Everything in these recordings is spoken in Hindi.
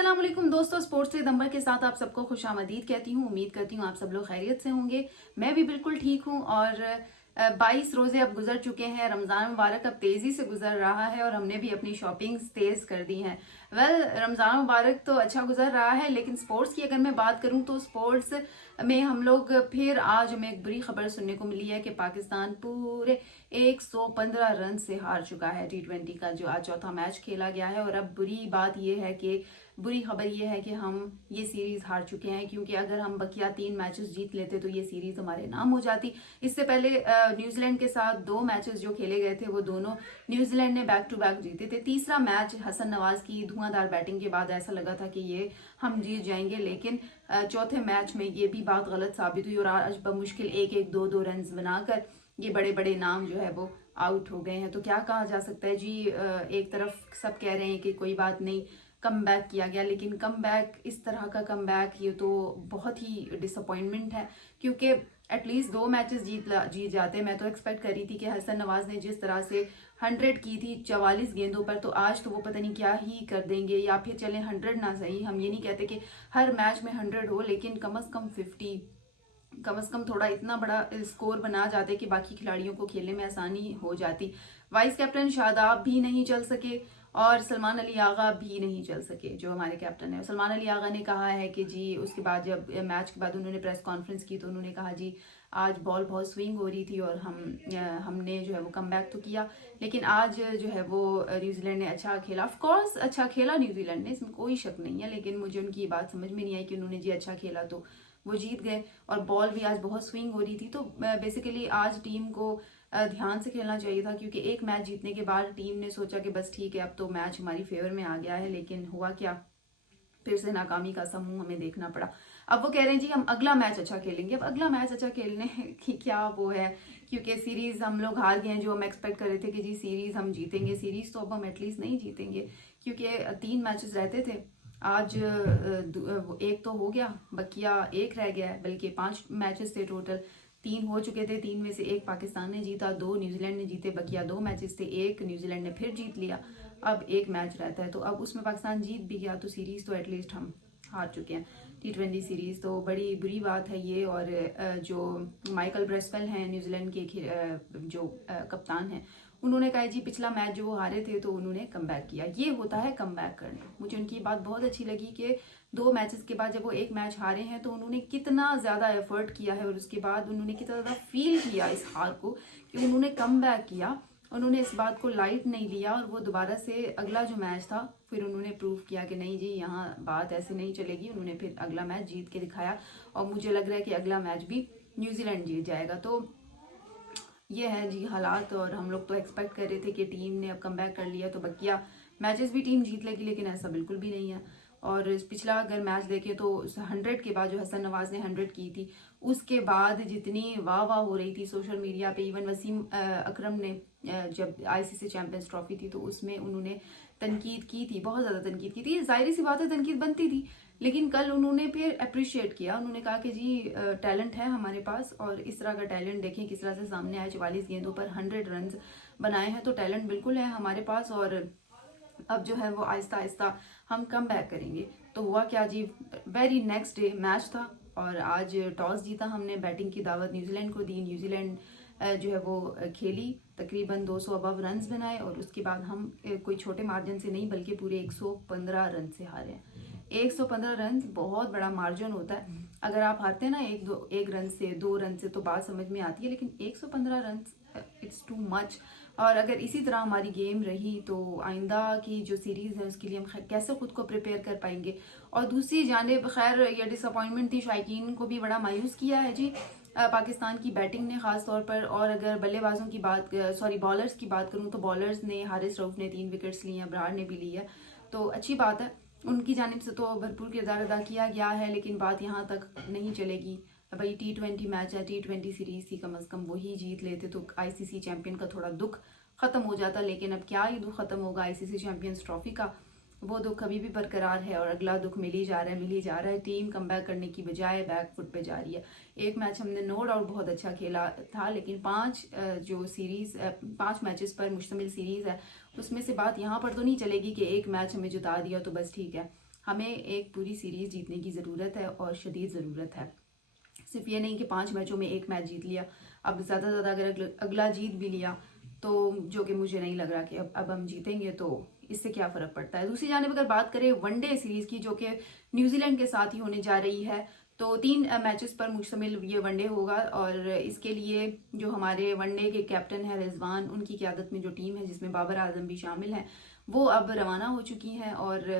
अस्सलाम वालेकुम दोस्तों, स्पोर्ट्स से दंबर के साथ आप सबको खुशामदीद कहती हूँ। उम्मीद करती हूँ आप सब लोग खैरियत से होंगे। मैं भी बिल्कुल ठीक हूँ। और 22 रोजे अब गुजर चुके हैं। रमज़ान मुबारक अब तेज़ी से गुजर रहा है और हमने भी अपनी शॉपिंग्स तेज़ कर दी हैं। रमज़ान मुबारक तो अच्छा गुजर रहा है, लेकिन स्पोर्ट्स की अगर मैं बात करूँ तो स्पोर्ट्स में हम लोग फिर आज हमें एक बुरी खबर सुनने को मिली है कि पाकिस्तान पूरे 115 रन से हार चुका है T20 का जो आज चौथा मैच खेला गया है। और अब बुरी खबर ये है कि हम ये सीरीज हार चुके हैं, क्योंकि अगर हम बकिया 3 मैचेस जीत लेते तो ये सीरीज हमारे नाम हो जाती। इससे पहले न्यूजीलैंड के साथ 2 मैचेस जो खेले गए थे वो दोनों न्यूजीलैंड ने बैक टू बैक जीते थे। तीसरा मैच हसन नवाज की धुआंधार बैटिंग के बाद ऐसा लगा था कि ये हम जीत जाएंगे, लेकिन चौथे मैच में ये भी बात गलत साबित हुई और आज बमुश्किल 1-1, 2-2 रन बनाकर ये बड़े बड़े नाम जो है वो आउट हो गए हैं। तो क्या कहा जा सकता है जी, एक तरफ सब कह रहे हैं कि कोई बात नहीं, कम बैक किया गया, लेकिन कम बैक, इस तरह का कम बैक ये तो बहुत ही डिसअपॉइंटमेंट है। क्योंकि एटलीस्ट 2 मैचेस जीत जाते। मैं तो एक्सपेक्ट कर रही थी कि हसन नवाज ने जिस तरह से 100 की थी 44 गेंदों पर, तो आज तो वो पता नहीं क्या ही कर देंगे। या फिर चले 100 ना सही, हम ये नहीं कहते कि हर मैच में 100 हो, लेकिन कम से कम 50, कम से कम थोड़ा इतना बड़ा स्कोर बना जाते कि बाकी खिलाड़ियों को खेलने में आसानी हो जाती। वाइस कैप्टन शादाब भी नहीं चल सके और सलमान अली आगा भी नहीं चल सके, जो हमारे कैप्टन है। सलमान अली आगा ने कहा है कि जी, उसके बाद जब मैच के बाद उन्होंने प्रेस कॉन्फ्रेंस की तो उन्होंने कहा जी, आज बॉल बहुत स्विंग हो रही थी और हमने जो है वो कम बैक तो किया, लेकिन आज जो है वो न्यूजीलैंड ने अच्छा खेला। ऑफ कोर्स अच्छा खेला न्यूजीलैंड ने, इसमें कोई शक नहीं है, लेकिन मुझे उनकी बात समझ में नहीं आई कि उन्होंने जी अच्छा खेला तो वो जीत गए। और बॉल भी आज बहुत स्विंग हो रही थी। तो बेसिकली आज टीम को ध्यान से खेलना चाहिए था, क्योंकि एक मैच जीतने के बाद टीम ने सोचा कि बस ठीक है, अब तो मैच हमारी फेवर में आ गया है, लेकिन हुआ क्या, फिर से नाकामी का समूह हमें देखना पड़ा। अब वो कह रहे हैं जी हम अगला मैच अच्छा खेलेंगे। अब अगला मैच अच्छा खेलने की क्या वो है, क्योंकि सीरीज हम लोग हार गए हैं। जो हम एक्सपेक्ट कर रहे थे कि जी सीरीज हम जीतेंगे, सीरीज तो अब हम एटलीस्ट नहीं जीतेंगे, क्योंकि 3 मैचेस रहते थे। आज एक तो हो गया, बकिया एक रह गया है, बल्कि 5 मैचेस थे टोटल। 3 हो चुके थे, 3 में से 1 पाकिस्तान ने जीता, 2 न्यूजीलैंड ने जीते, बकिया 2 मैचेस थे, 1 न्यूजीलैंड ने फिर जीत लिया। अब 1 मैच रहता है, तो अब उसमें पाकिस्तान जीत भी गया तो सीरीज तो एटलीस्ट हम हार चुके हैं। T20 सीरीज तो बड़ी बुरी बात है ये। और जो माइकल ब्रेसवेल हैं न्यूजीलैंड के जो कप्तान हैं, उन्होंने कहा जी पिछला मैच जो वो हारे थे तो उन्होंने कम बैक किया। ये होता है कम बैक करना। मुझे उनकी बात बहुत अच्छी लगी कि 2 मैचेस के बाद जब वो 1 मैच हारे हैं तो उन्होंने कितना ज़्यादा एफर्ट किया है और उसके बाद उन्होंने कितना ज़्यादा फील किया इस हार को कि उन्होंने कम बैक किया। उन्होंने इस बात को लाइट नहीं लिया और वो दोबारा से अगला जो मैच था फिर उन्होंने प्रूव किया कि नहीं जी, यहाँ बात ऐसे नहीं चलेगी। उन्होंने फिर अगला मैच जीत के दिखाया और मुझे लग रहा है कि अगला मैच भी न्यूजीलैंड जीत जाएगा। तो ये है जी हालात। और हम लोग तो एक्सपेक्ट कर रहे थे कि टीम ने अब कम बैक कर लिया तो बकिया मैचेस भी टीम जीत लेगी, लेकिन ऐसा बिल्कुल भी नहीं है। और पिछला अगर मैच देखें तो 100 के बाद जो हसन नवाज ने 100 की थी, उसके बाद जितनी वाह वाह हो रही थी सोशल मीडिया पे। इवन वसीम अकरम ने जब आईसीसी चैंपियंस ट्रॉफी थी तो उसमें उन्होंने तनकीद की थी, बहुत ज़्यादा तनकीद की थी। जाहिर सी बात है तनकीद बनती थी, लेकिन कल उन्होंने फिर अप्रिशिएट किया। उन्होंने कहा कि जी टैलेंट है हमारे पास और इस तरह का टैलेंट देखें किस तरह से सामने आए। 44 गेंदों पर 100 रन बनाए हैं, तो टैलेंट बिल्कुल है हमारे पास। और अब जो है वो आहिस्ता आहिस्ता हम कम बैक करेंगे। तो हुआ क्या जी, वेरी नेक्स्ट डे मैच था और आज टॉस जीता हमने, बैटिंग की दावत न्यूजीलैंड को दी। न्यूजीलैंड जो है वो खेली, तकरीबन 200 अबव रन्स बनाए और उसके बाद हम कोई छोटे मार्जिन से नहीं बल्कि पूरे 115 रन से हारे हैं। 115 रन बहुत बड़ा मार्जिन होता है। अगर आप हारते हैं ना एक रन से, 2 रन से, तो बात समझ में आती है, लेकिन 115 रन इट्स टू मच। और अगर इसी तरह हमारी गेम रही तो आइंदा की जो सीरीज़ है उसके लिए हम कैसे खुद को प्रिपेयर कर पाएंगे। और दूसरी जानिब खैर ये डिसअपॉइंटमेंट थी, शायकीन को भी बड़ा मायूस किया है जी पाकिस्तान की बैटिंग ने ख़ास तौर पर। और अगर बल्लेबाजों की बात, बॉलर्स की बात करूं तो बॉलर्स ने, हारिस रऊफ ने 3 विकेट्स लिए हैं, ब्रार ने भी ली है, तो अच्छी बात है। उनकी जानिब से तो भरपूर किरदार अदा किया गया है, लेकिन बात यहाँ तक नहीं चलेगी। भाई T20 मैच है, T20 सीरीज थी, कम अज़ कम वही जीत लेते तो आईसीसी चैंपियन का थोड़ा दुख ख़त्म हो जाता। लेकिन अब क्या ही दुख ख़त्म होगा आईसीसी चैंपियंस ट्रॉफी का, वो दुख अभी भी बरकरार है और अगला दुख मिल ही जा रहा है। टीम कम बैक करने की बजाय बैक फुट पे जा रही है। एक मैच हमने नो डाउट बहुत अच्छा खेला था, लेकिन 5 मैचेस पर मुश्तमिल सीरीज है, उसमें से बात यहाँ पर तो नहीं चलेगी कि एक मैच हमें जिता दिया तो बस ठीक है। हमें एक पूरी सीरीज जीतने की ज़रूरत है और शदीद ज़रूरत है। सिर्फ ये नहीं कि 5 मैचों में 1 मैच जीत लिया, अब ज़्यादा से ज़्यादा अगर अगला जीत भी लिया तो जो कि मुझे नहीं लग रहा कि अब हम जीतेंगे, तो इससे क्या फ़र्क पड़ता है। दूसरी जानिब अगर बात करें वनडे सीरीज़ की, जो कि न्यूजीलैंड के साथ ही होने जा रही है, तो 3 मैचेस पर मुश्तमिल ये वनडे होगा और इसके लिए जो हमारे वनडे के कैप्टन हैं रिजवान, उनकी क़यादत में जो टीम है जिसमें बाबर आजम भी शामिल हैं, वो अब रवाना हो चुकी हैं और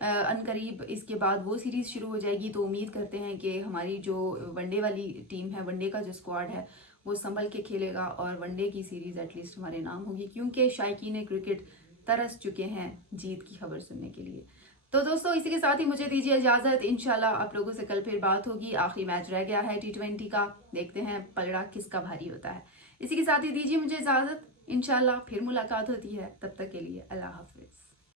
अनकरीब इसके बाद वो सीरीज़ शुरू हो जाएगी। तो उम्मीद करते हैं कि हमारी जो वनडे वाली टीम है, वनडे का जो स्क्वाड है, वो संभल के खेलेगा और वनडे की सीरीज़ एटलीस्ट हमारे नाम होगी, क्योंकि शायकीन क्रिकेट तरस चुके हैं जीत की खबर सुनने के लिए। तो दोस्तों इसी के साथ ही मुझे दीजिए इजाज़त। इंशाल्लाह आप लोगों से कल फिर बात होगी। आखिरी मैच रह गया है T20 का, देखते हैं पलड़ा किसका भारी होता है। इसी के साथ ही दीजिए मुझे इजाज़त, इंशाल्लाह फिर मुलाकात होती है। तब तक के लिए अल्लाह हाफिज़।